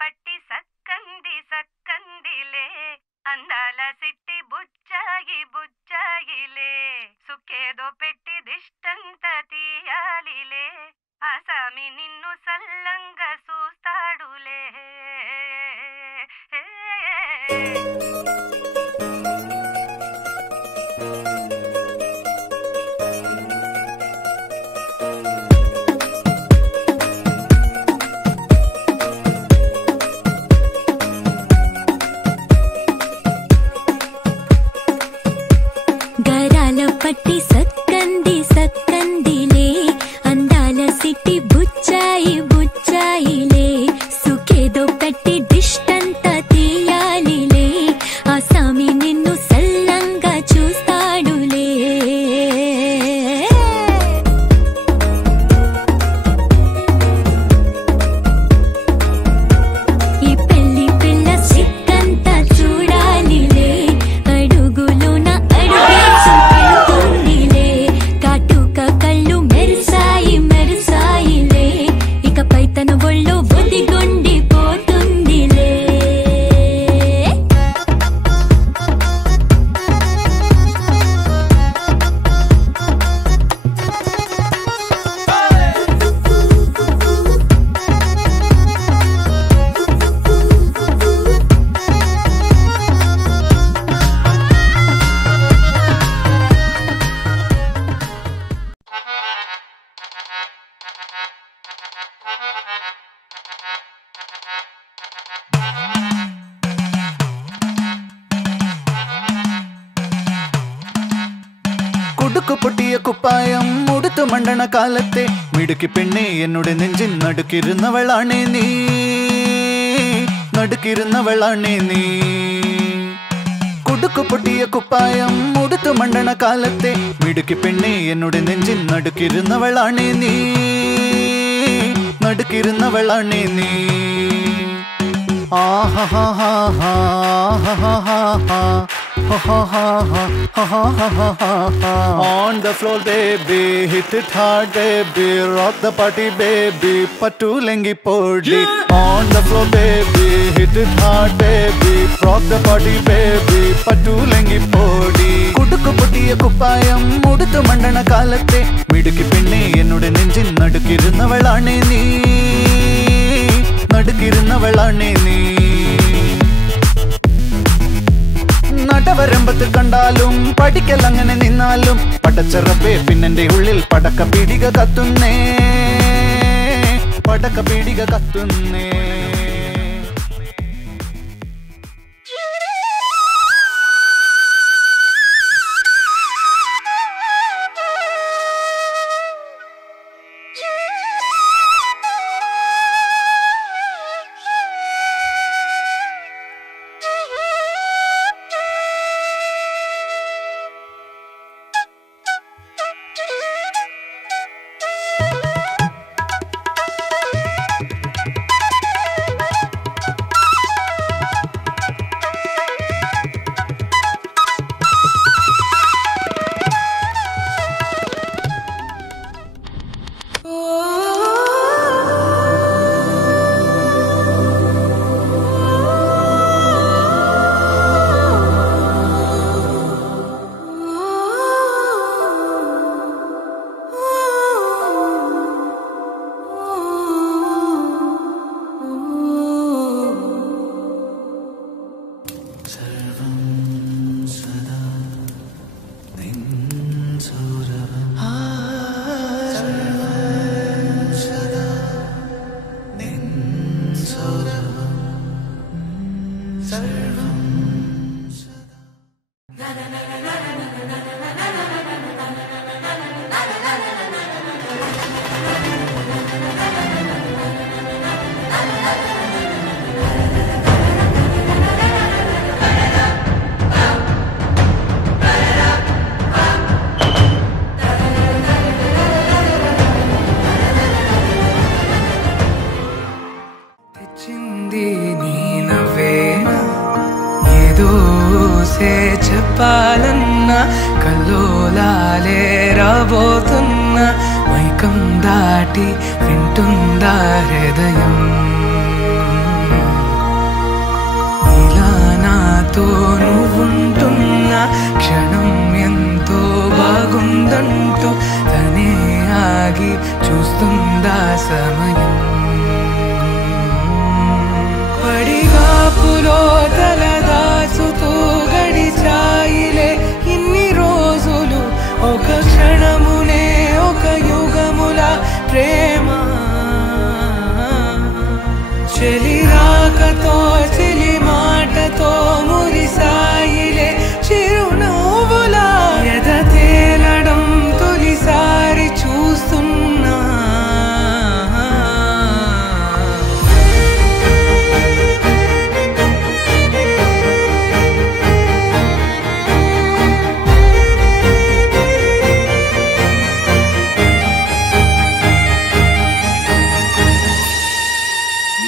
పట్టి సక్కంది సక్కందిలే అందాల సిట్టి బుచ్చాయి బుచ్చాయిలే సుఖేదో పెట్టి దిష్టంత తీయాలిలే ఆసామి నిన్ను సల్లంగా చూస్తాడులే. గరాల పట్టి సక్కంది సక్కందిలే అందాల సిట్టి బుచ్చాయి బుచ్చాయిలే సుఖేదో పెట్టి దిష్టంత తీయాలిలే ఆసామి నిన్ను సల్లంగా చూస్తాడులే. ఈ పెళ్లి పిల్ల సిక్కంతా చూడాలిలే అడుగులోన అడుగేసుకెళ్తుందిలే కాటుక కళ్ళు మెరిసాయి మెరిసాయిలే ఇకపై తన ఒళ్ళు బుద్ధిగుండిపోతుందిలే. കുടുക്കു പൊട്ടിയ കുപ്പായം മുടുത്തു മണ്ടണ കാലത്തെ മിടുക്കി പെണ്ണെ എന്നുടെ നെഞ്ചിൻ നടുക്കിരുന്നവളാണേ നീ നടുക്കിരുന്നവളാണേ നീ. കുടുക്കു പൊട്ടിയ കുപ്പായം മുടുത്തു മണ്ടണ കാലത്തെ മിടുക്കി പെണ്ണെ എന്നുടെ നെഞ്ചിൻ നടുക്കിരുന്നവളാണേ നീ നടുക്കിരുന്നവളാണേ നീ. On the floor baby, hit it hard baby, rock the party baby, patulengi podi. On the floor baby, hit it hard baby, rock the party baby, patulengi podi. Kudukku pottiya kuppayam muduthu mandana kalatte midukki penne ennude nenjin nadukirunnavalane nee nadukirunnavalane nee. നടവരമ്പത്ത് കണ്ടാലും പഠിക്കലങ്ങനെ നിന്നാലും പടച്ചറപ്പേ പിന്നെന്റെ ഉള്ളിൽ പടക്ക പീടിക കത്തുന്നേ പടക്ക പീടിക കത്തുന്നേ. చెప్పాలన్నా కల్లోలాలే రాబోతున్నా మైకం దాటి వింటుందా హృదయం నాతో నువ్వుంటున్న క్షణం ఎంతో బాగుందంటూ తనే ఆగి చూస్తుందా సమయం పడిగాపులో తలదాచుతూ గడిచాయిలే ఇన్ని రోజులు ఒక క్షణమునే ఒక యుగముల ప్రేమ చెలి రాకతో చెలి మాటతో మురిసాయిలే చిరునవ్వులా ఎద తేలడం తొలిసారి చూస్తున్నా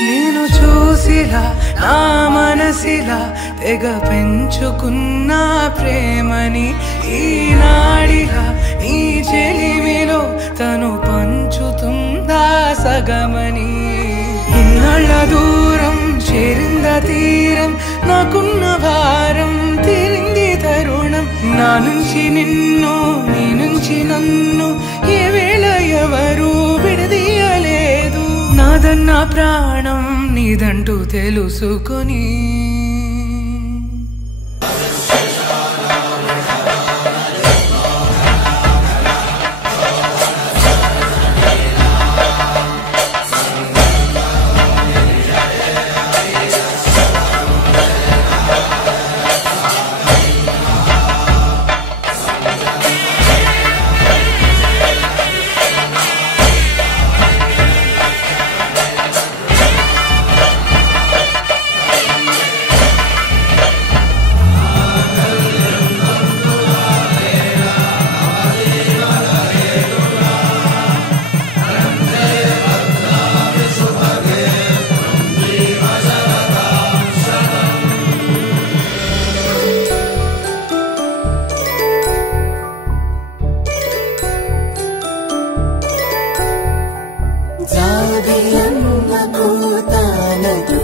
నేను చూసిలా నా మనసిలా తెగ పెంచుకున్న ప్రేమని ఈనాడిలా నీ చెలిమిలో తను పంచుతుందా సగమని ఇన్నాళ్ళ దూరం చేరింద తీరం నాకున్న భారం తీరింది తరుణం నా నుంచి నిన్ను నీ నుంచి నన్ను ఏ వేళ ఎవరు విడదీయలేదు నాదన్న ప్రాణం నీదంటూ తెలుసుకొని జాబిలమ్మ కూతానదు